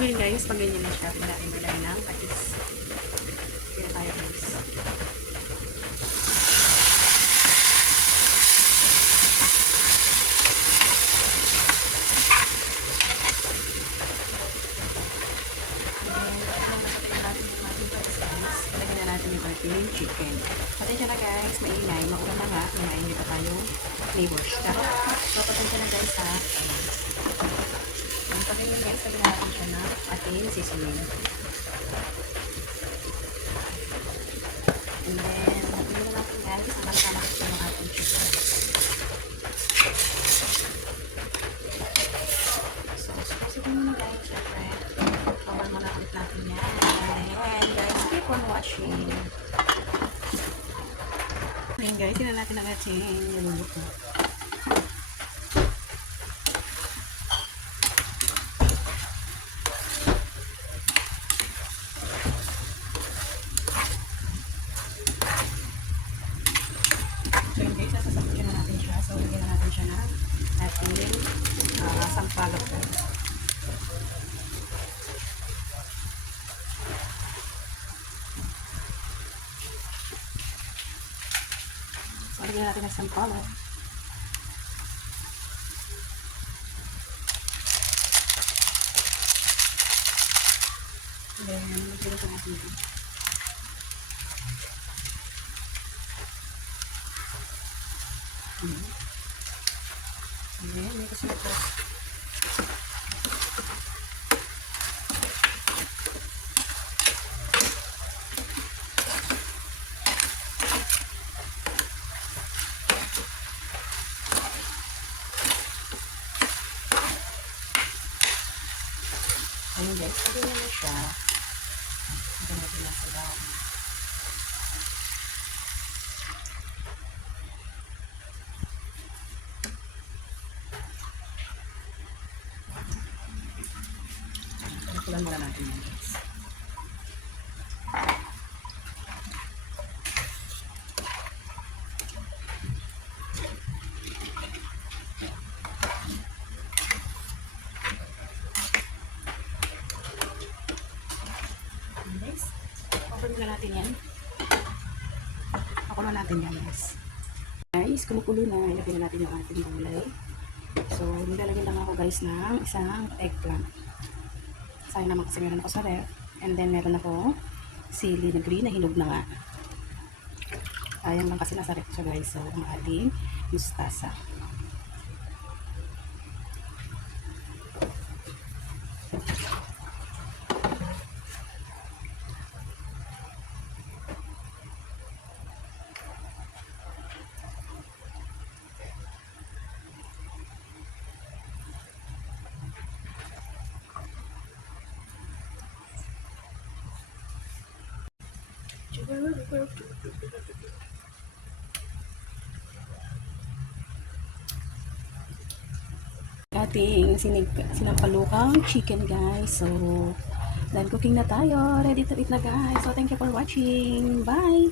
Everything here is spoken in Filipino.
So yun guys, pag ganyan na siya, natin ilagay ng patis. Kaya tayo guys. Yung chicken. Patensya na guys, maingay. Mauna na nga, kumain pa tayong flavors. Pero, patensya na guys ha. Ang patensya guys, lagyan natin siya na ating seasoning. And then, lagyan na natin guys, ang kasama ko ng ating chicken. So, susunod muna guys, syempre. Cover muna ulit natin yan. And then, guys, keep on watching. Ayan guys, sila natin ang ating niluluto. So yun guys, sasasakin na natin siya. So, lagyan na natin siya na ating sampalok po. Lagyan natin ng sampalok. Then, lagyan natin natin. Then, may kasunod po. Ayun guys, pagin na siya. Pagin natin na sa daon. Pagkulan muna natin yan guys. Open na natin yan. Pakulo natin yan guys. Guys, kumukulo na. Ilagay na natin yung ating gulay. So, nilalagyan lang ako guys ng isang eggplant. Sayang naman kasi meron ako sa ref. And then meron ako sili na green na hinog na nga. Sayang lang kasi nasa ref siya guys. So, ang ating mustasa. Ating sinampalukang chicken guys. So, dahil cooking na tayo. Ready to eat na guys. So, thank you for watching. Bye!